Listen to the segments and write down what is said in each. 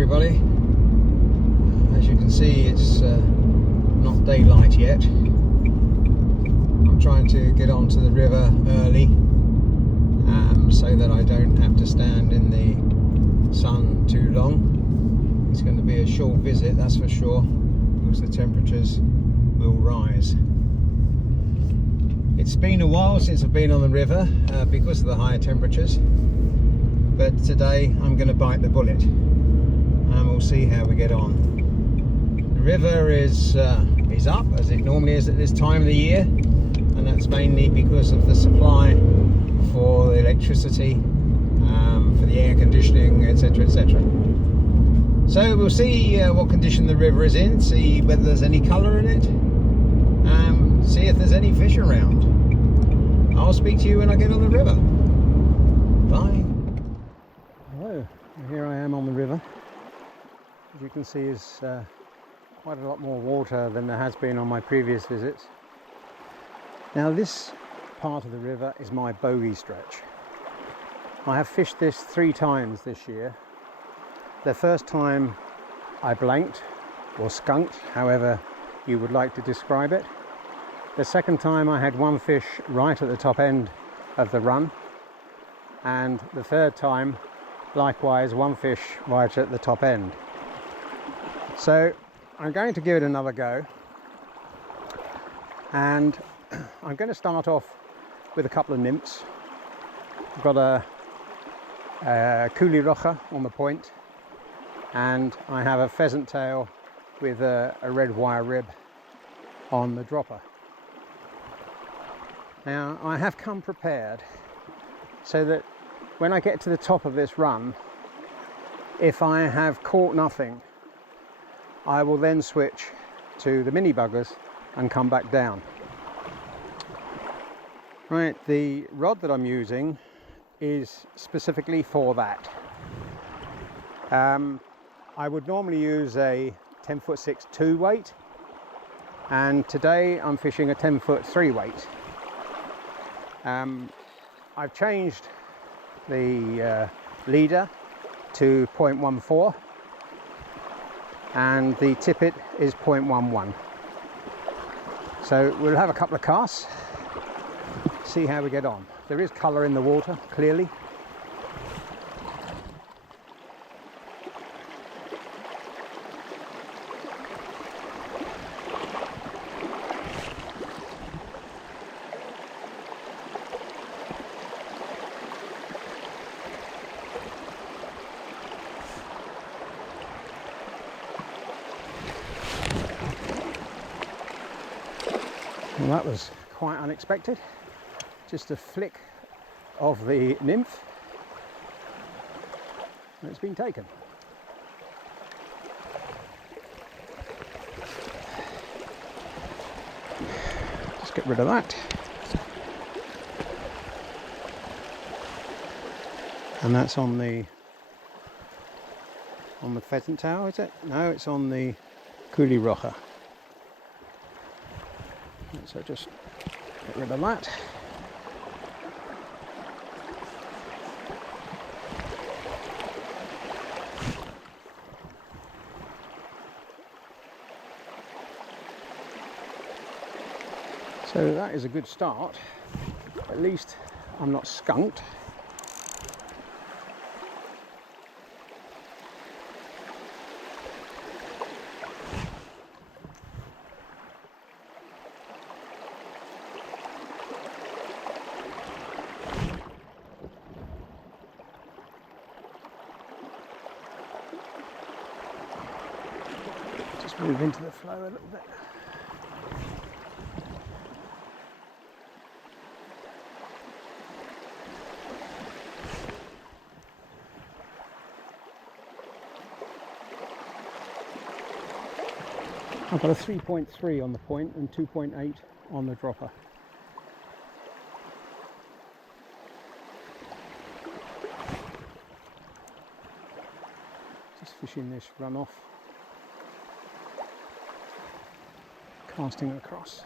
everybody. As you can see, it's not daylight yet. I'm trying to get onto the river early so that I don't have to stand in the sun too long. It's going to be a short visit, that's for sure, because the temperatures will rise. It's been a while since I've been on the river because of the higher temperatures, but today I'm going to bite the bullet and we'll see how we get on. The river is up, as it normally is at this time of the year, and that's mainly because of the supply for the electricity, for the air conditioning, etc, etc. So we'll see what condition the river is in, see whether there's any colour in it, see if there's any fish around. I'll speak to you when I get on the river. Bye. Hello, here I am on the river. As you can see, is quite a lot more water than there has been on my previous visits. Now this part of the river is my bogey stretch. I have fished this 3 times this year. The first time I blanked, or skunked, however you would like to describe it. The second time I had 1 fish right at the top end of the run, and the third time likewise 1 fish right at the top end. So I'm going to give it another go, and I'm going to start off with a couple of nymphs. I've got a culiroja on the point, and I have a pheasant tail with a red wire rib on the dropper. Now I have come prepared so that when I get to the top of this run, if I have caught nothing, I will then switch to the mini buggers and come back down. Right, the rod that I'm using is specifically for that. I would normally use a 10'6" 2 weight, and today I'm fishing a 10'3" weight. I've changed the leader to 0.14 and the tippet is 0.11. So we'll have a couple of casts, see how we get on. There is colour in the water, clearly. Well, that was quite unexpected. Just a flick of the nymph and it's been taken. Just get rid of that. And that's on the pheasant tail, is it? No, it's on the culiroja. So just get rid of that. So that is a good start. At least I'm not skunked. Just move into the flow a little bit. I've got a 3.3 on the point and 2.8 on the dropper. Just fishing this runoff, casting across.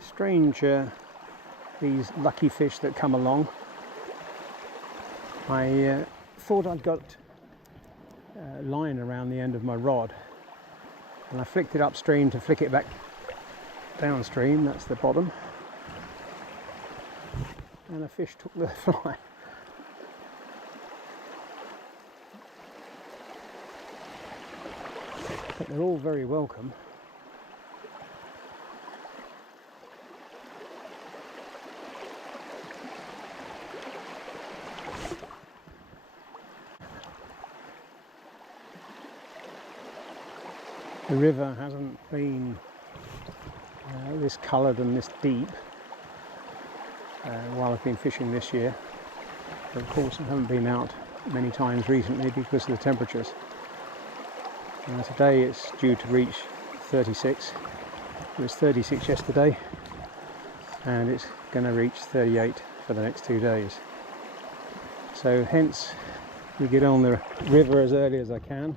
It's strange, these lucky fish that come along. I thought I'd got a line around the end of my rod, and I flicked it upstream to flick it back downstream. That's the bottom, and a fish took the fly. But they're all very welcome. The river hasn't been this coloured and this deep while I've been fishing this year. But of course I haven't been out many times recently because of the temperatures. Today it's due to reach 36. It was 36 yesterday, and it's going to reach 38 for the next 2 days. So hence we get on the river as early as I can.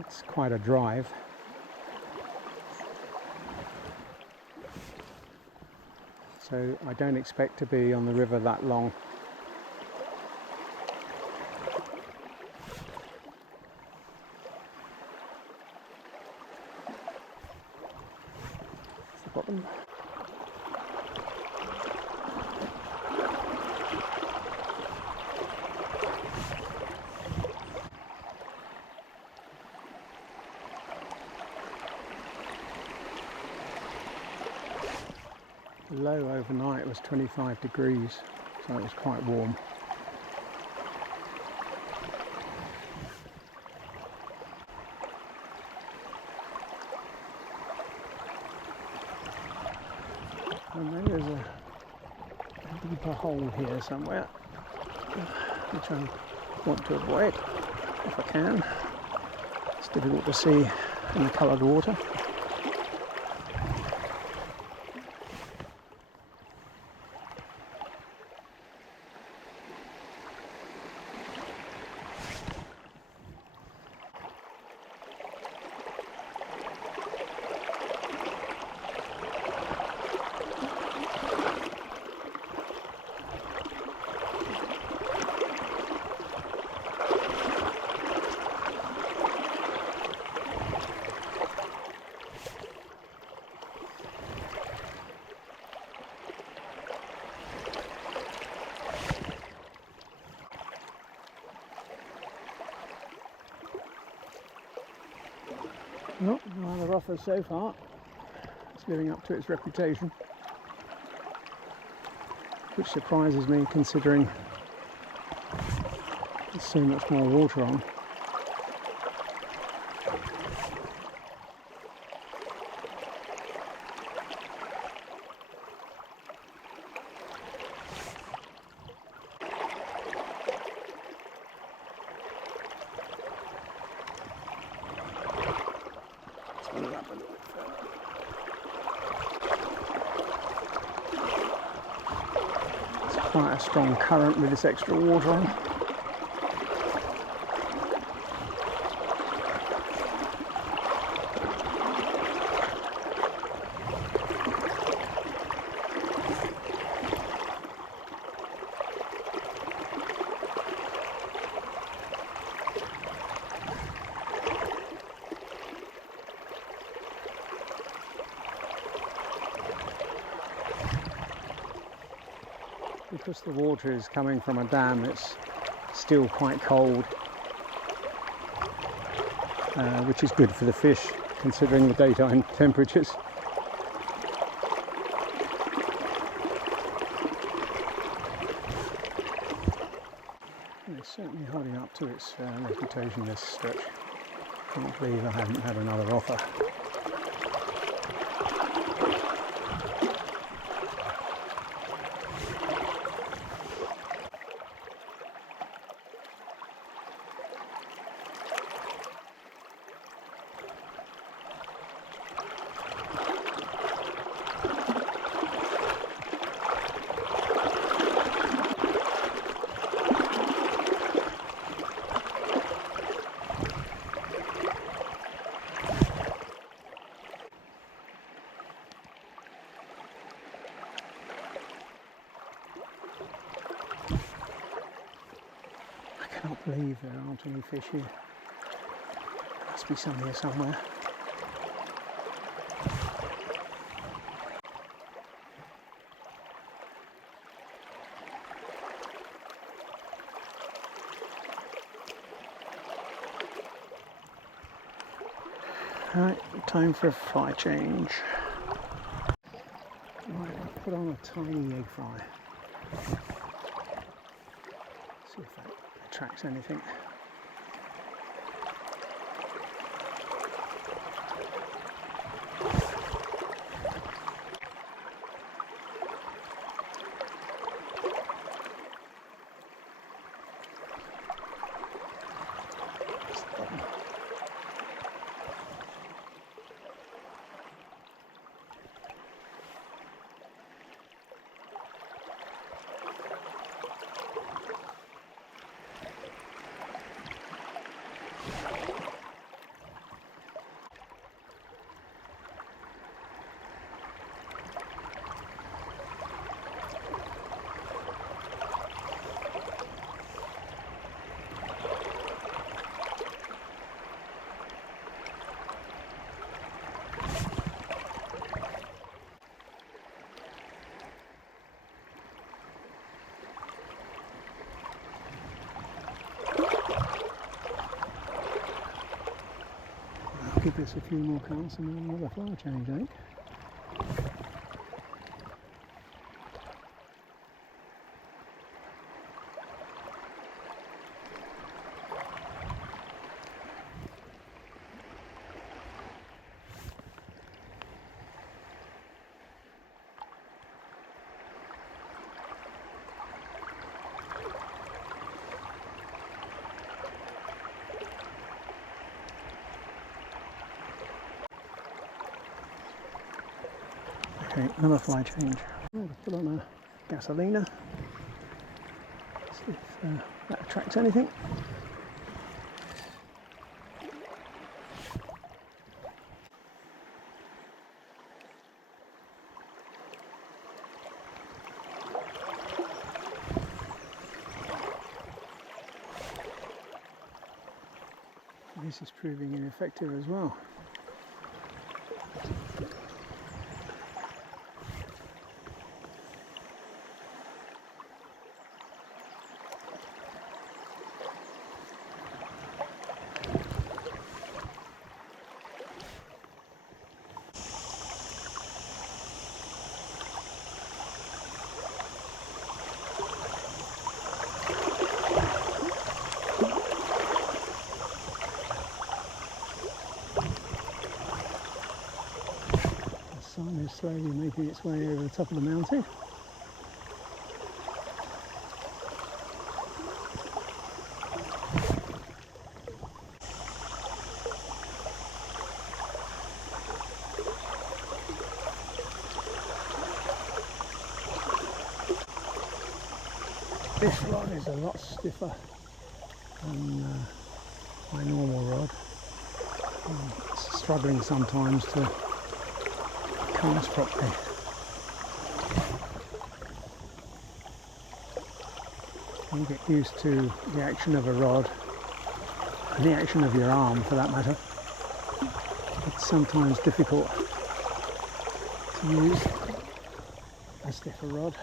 It's quite a drive. So I don't expect to be on the river that long. That's the bottom. The low overnight was 25 degrees, so it was quite warm. And then there's a deeper hole here somewhere, which I want to avoid if I can. It's difficult to see in the coloured water. Well, no other offers so far. It's living up to its reputation, which surprises me considering there's so much more water on. Quite a strong current with this extra water on. Because the water is coming from a dam, it's still quite cold, which is good for the fish considering the daytime temperatures. And it's certainly holding up to its reputation this stretch. I can't believe I haven't had another offer. Can't believe there aren't any fish here. Must be some here somewhere. Right, time for a fry change. Right, I'll put on a tiny egg fry. See if that attracts anything. Give this a few more casts and then another fly change, I think. Okay, another fly change. I'm going to put on a gasolina. See if that attracts anything. This is proving ineffective as well. The sun is slowly making its way over the top of the mountain. This rod is a lot stiffer than my normal rod. I'm struggling sometimes to cast properly. You get used to the action of a rod and the action of your arm for that matter. It's sometimes difficult to use a stiffer rod.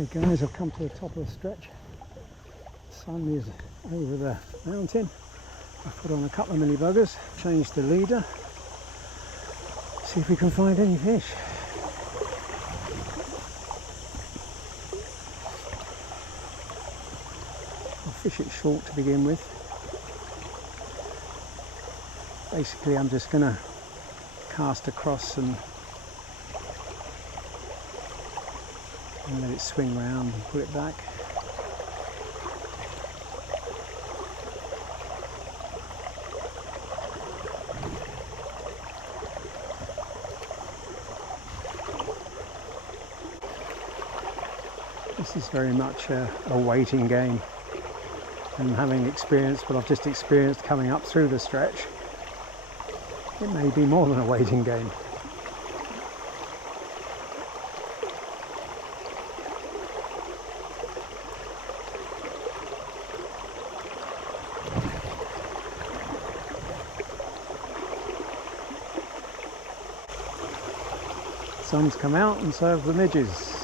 Okay guys, I've come to the top of the stretch. Sun is over the mountain. I've put on a couple of mini buggers, changed the leader, see if we can find any fish. I'll fish it short to begin with. Basically I'm just going to cast across and let it swing round and pull it back. This is very much a waiting game, and having experienced what I've just experienced coming up through the stretch, it may be more than a waiting game. Sun's come out and so have the midges.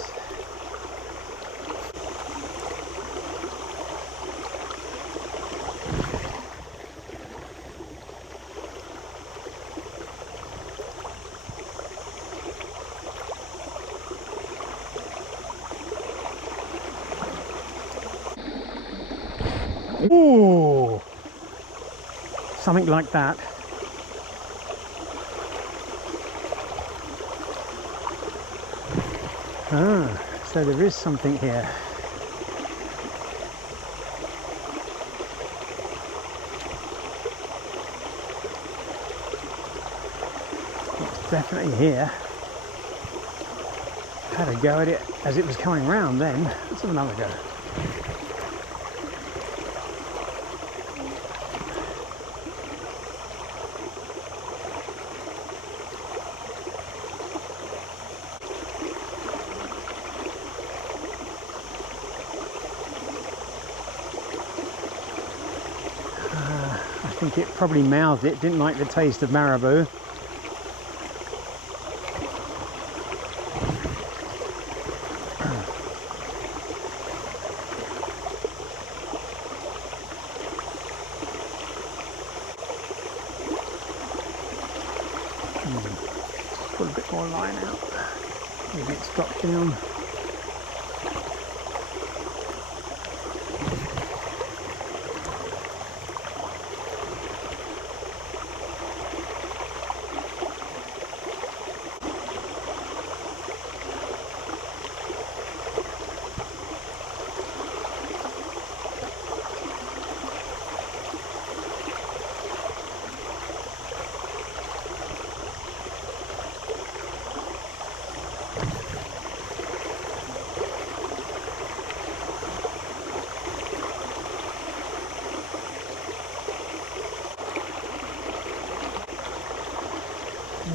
Ooh, something like that. Ah, so there is something here. It's definitely here. Had a go at it as it was coming round then. Let's have another go. I think it probably mouthed it, didn't like the taste of marabou. Put a bit more line out. Maybe it's dropped down.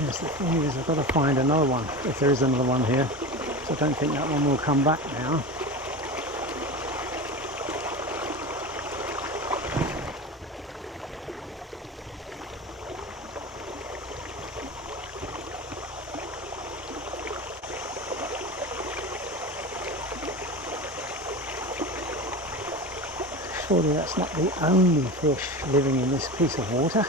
Yes, the thing is I've got to find another one, if there is another one here. So I don't think that one will come back now. Surely that's not the only fish living in this piece of water.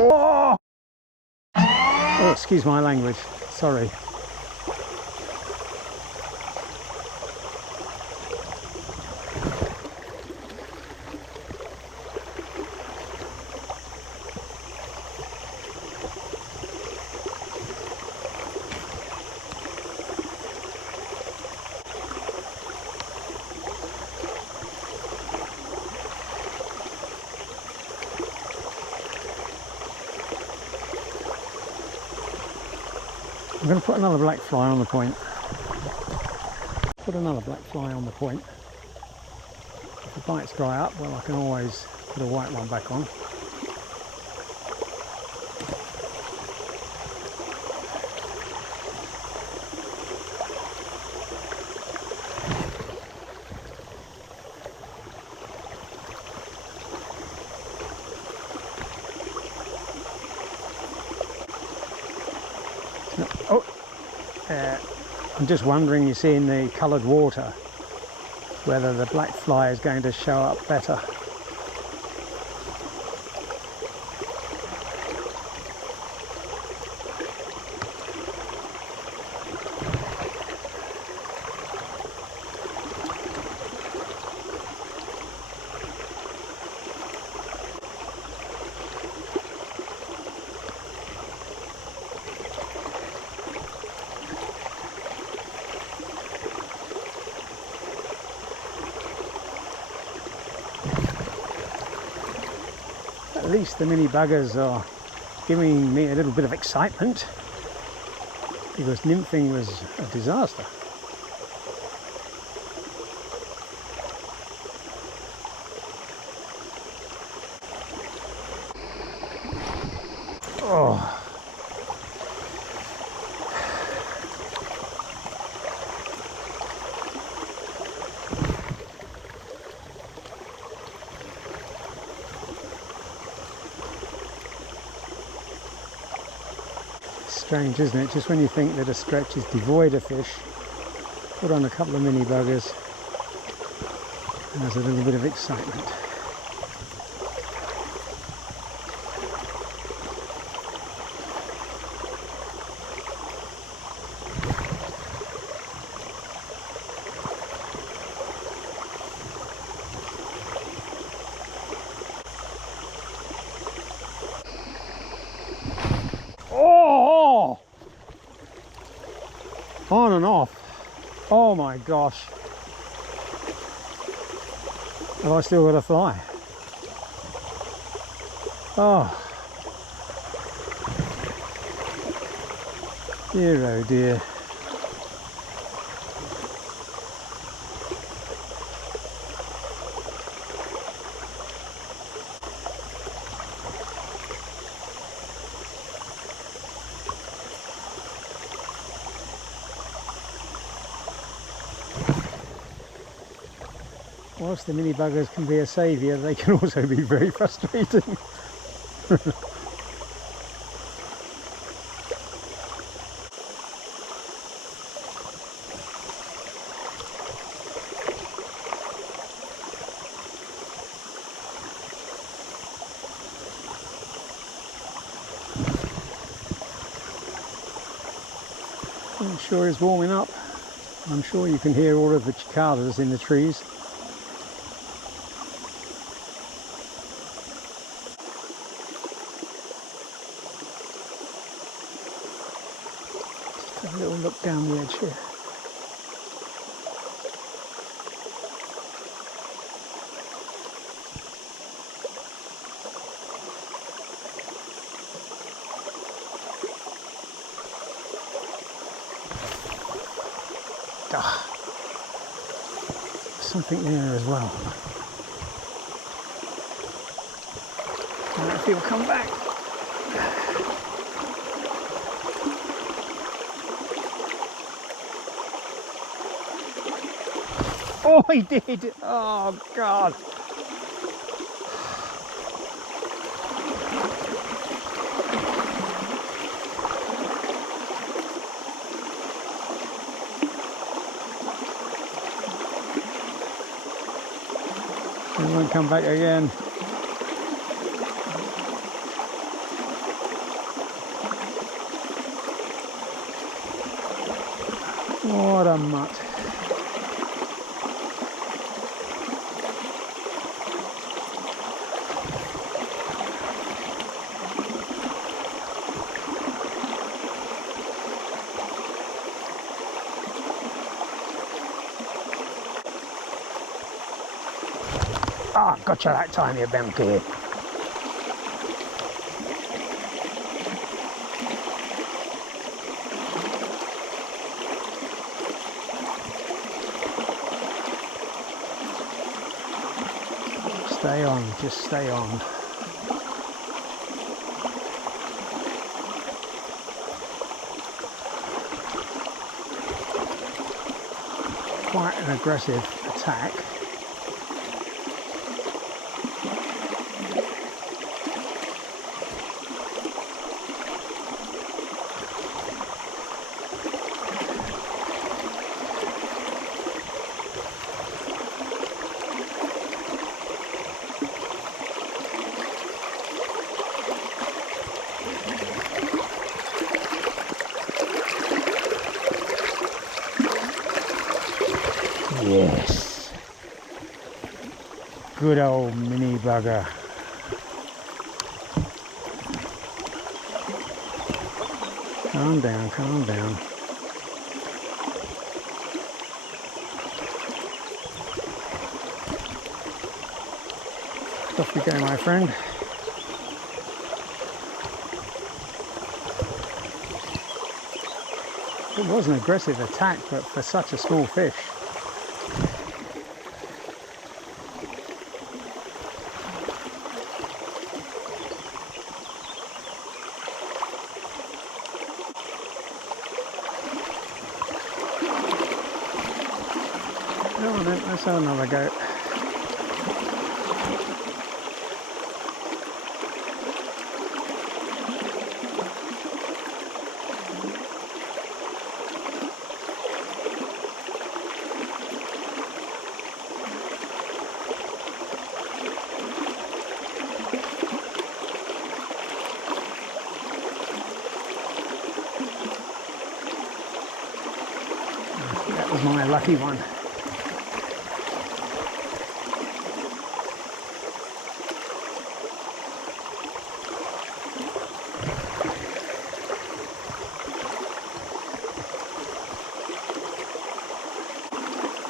Oh! Oh, excuse my language, sorry. I'm going to put another black fly on the point. Put another black fly on the point. If the bites dry up, well, I can always put a white one back on. I'm just wondering, you see in the coloured water, whether the black fly is going to show up better. At least the mini buggers are giving me a little bit of excitement, because nymphing was a disaster. Oh. Strange, isn't it? Just when you think that a stretch is devoid of fish, put on a couple of mini buggers and there's a little bit of excitement. Oh! On and off. Oh my gosh. Have I still got a fly? Oh. Dear oh dear. Whilst the mini buggers can be a saviour, they can also be very frustrating. It sure is warming up. I'm sure you can hear all of the cicadas in the trees. Have a little look down the edge here. Ah, something there as well. I don't know if he'll come back. Oh, he did! Oh, God! He won't come back again. What a mutt. Ah, gotcha that time, you benky. Stay on, just stay on. Quite an aggressive attack. good old mini bugger. Calm down, calm down. Off you go, my friend. It was an aggressive attack, but for such a small fish. Oh, then, let's have another go. That was my lucky one.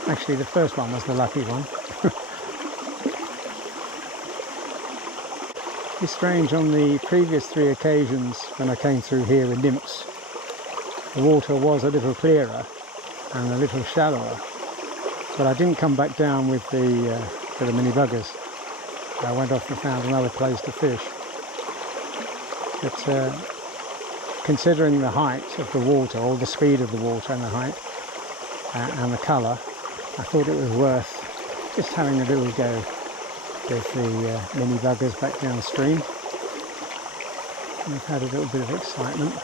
Actually, the first one was the lucky one. It's strange, on the previous 3 occasions when I came through here with nymphs, the water was a little clearer and a little shallower, but I didn't come back down with the mini buggers. I went off and found another place to fish. But considering the height of the water, or the speed of the water and the height and the colour, I thought it was worth just having a little go with the mini buggers back downstream. And I've had a little bit of excitement.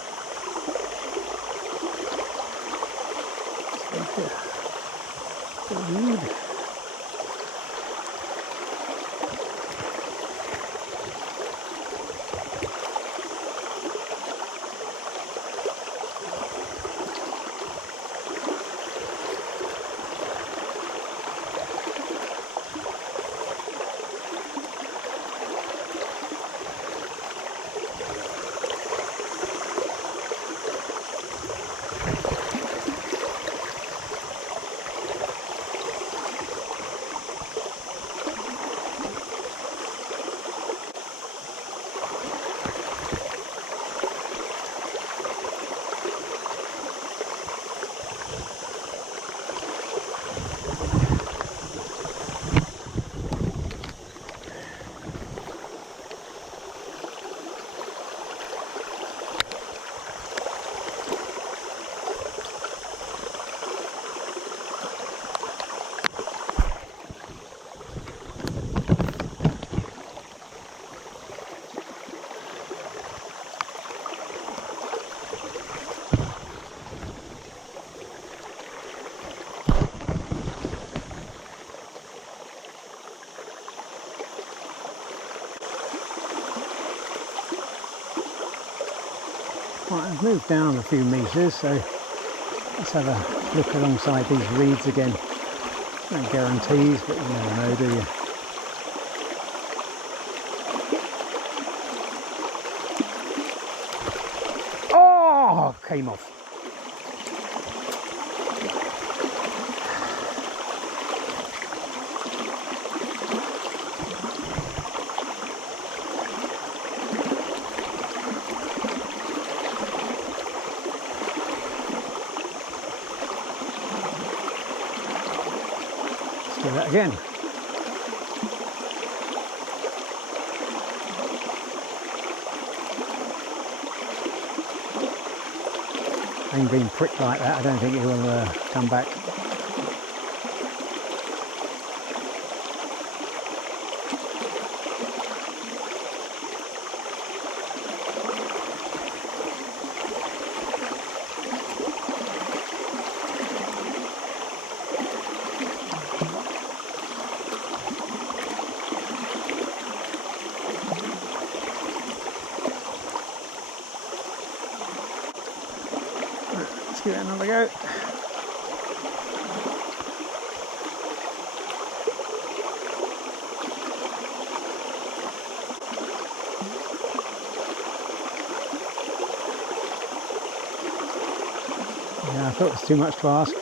Right, I've moved down a few metres, so let's have a look alongside these reeds again. No guarantees, but you never know, do you? Oh, came off. Do that again. Having been pricked like that, I don't think it will come back. Give it another go. thought it was too much to ask.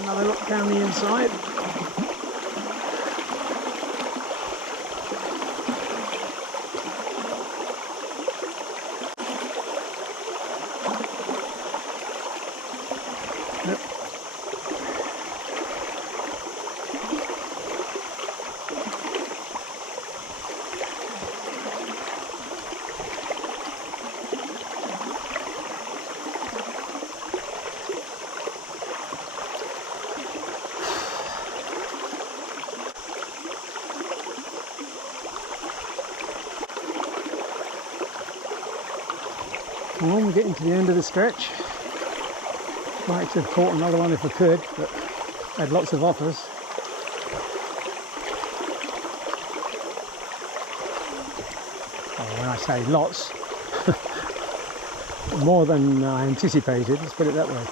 Another look down the inside. Yep. Well, we're getting to the end of the stretch. Like to have caught another one if I could, but I had lots of offers. Well, when I say lots, more than I anticipated, let's put it that way.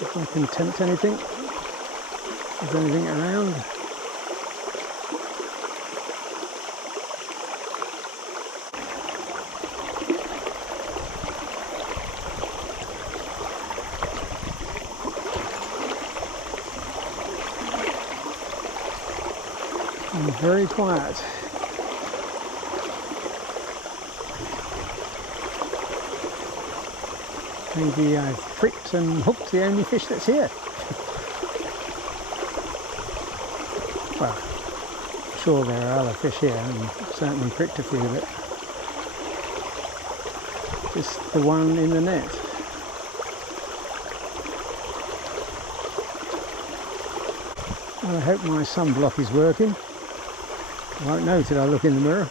If I can tempt anything. Is there anything around? And very quiet. Maybe I've pricked and hooked the only fish that's here. Well, I'm sure there are other fish here, and certainly pricked a few, but just the one in the net. Well, I hope my sunblock is working. I won't know till I look in the mirror.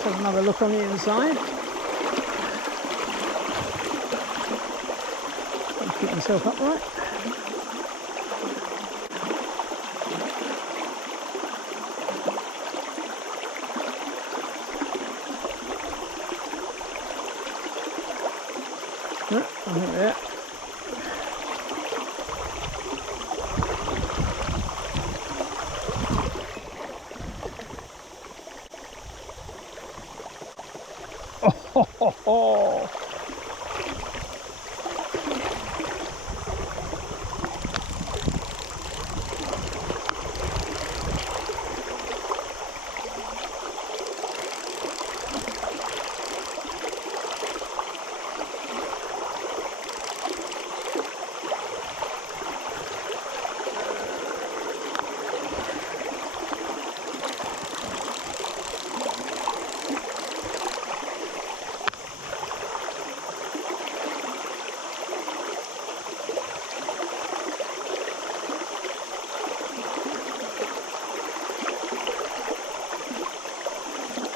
Have another look on the inside. Keep myself upright. No, I think there. Oh.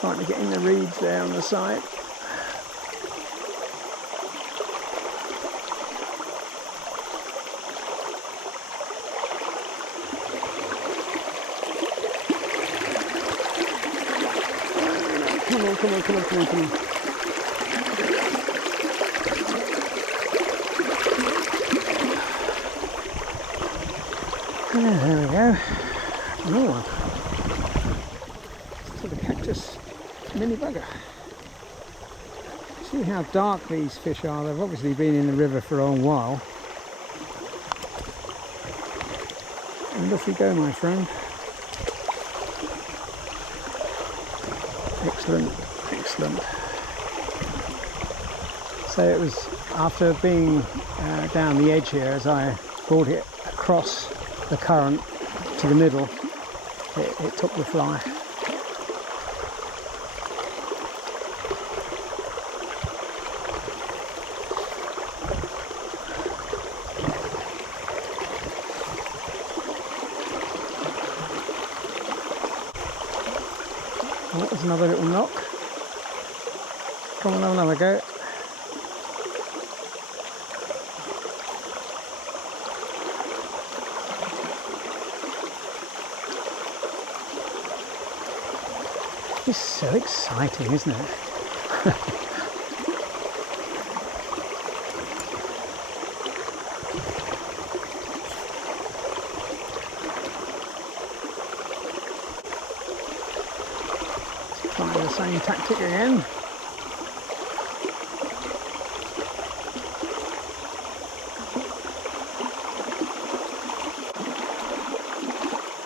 Trying to get in the reeds there on the side. Come on, come on, come on, come on, come on. There we go. Another one. To the cactus mini bugger. See how dark these fish are. They've obviously been in the river for a long while. And off you go, my friend. Excellent, excellent. So it was after being down the edge here, as I brought it across the current to the middle, it took the fly. Oh, there's another little knock. Come on, have another go. It's so exciting, isn't it? Try the same tactic again.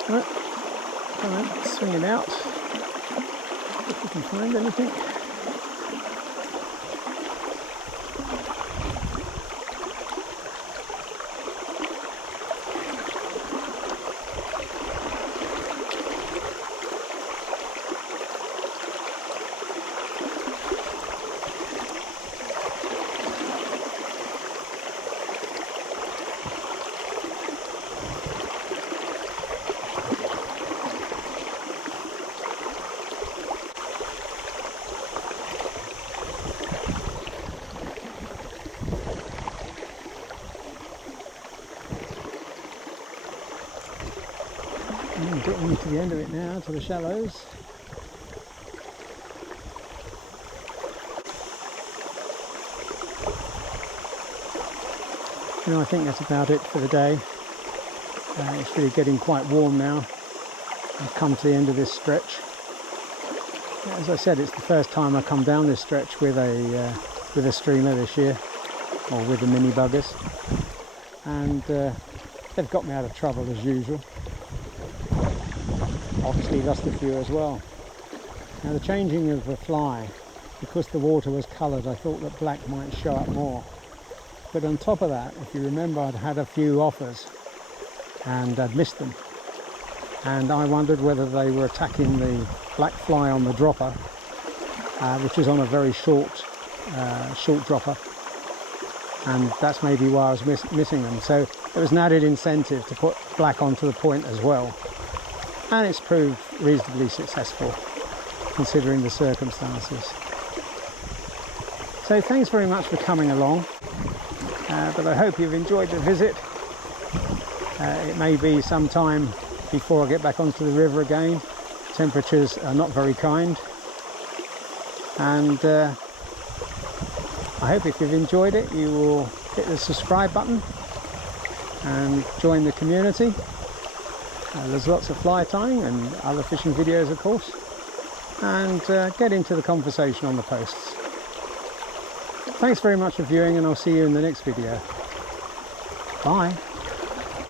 Right. Come on, swing it out. If we can find anything. I'm getting to the end of it now, to the shallows. You know, I think that's about it for the day. It's really getting quite warm now. I've come to the end of this stretch. As I said, it's the first time I come down this stretch with a streamer this year, or with the mini buggers, and they've got me out of trouble as usual. Obviously lost a few as well. Now the changing of the fly, because the water was coloured, I thought that black might show up more. But on top of that, if you remember, I'd had a few offers and I'd missed them. And I wondered whether they were attacking the black fly on the dropper, which is on a very short dropper. And that's maybe why I was missing them. So it was an added incentive to put black onto the point as well. And it's proved reasonably successful considering the circumstances. So thanks very much for coming along, but I hope you've enjoyed the visit. It may be some time before I get back onto the river again. Temperatures are not very kind, and I hope if you've enjoyed it you will hit the subscribe button and join the community. There's lots of fly tying and other fishing videos, of course, and get into the conversation on the posts. Thanks very much for viewing, and I'll see you in the next video. Bye.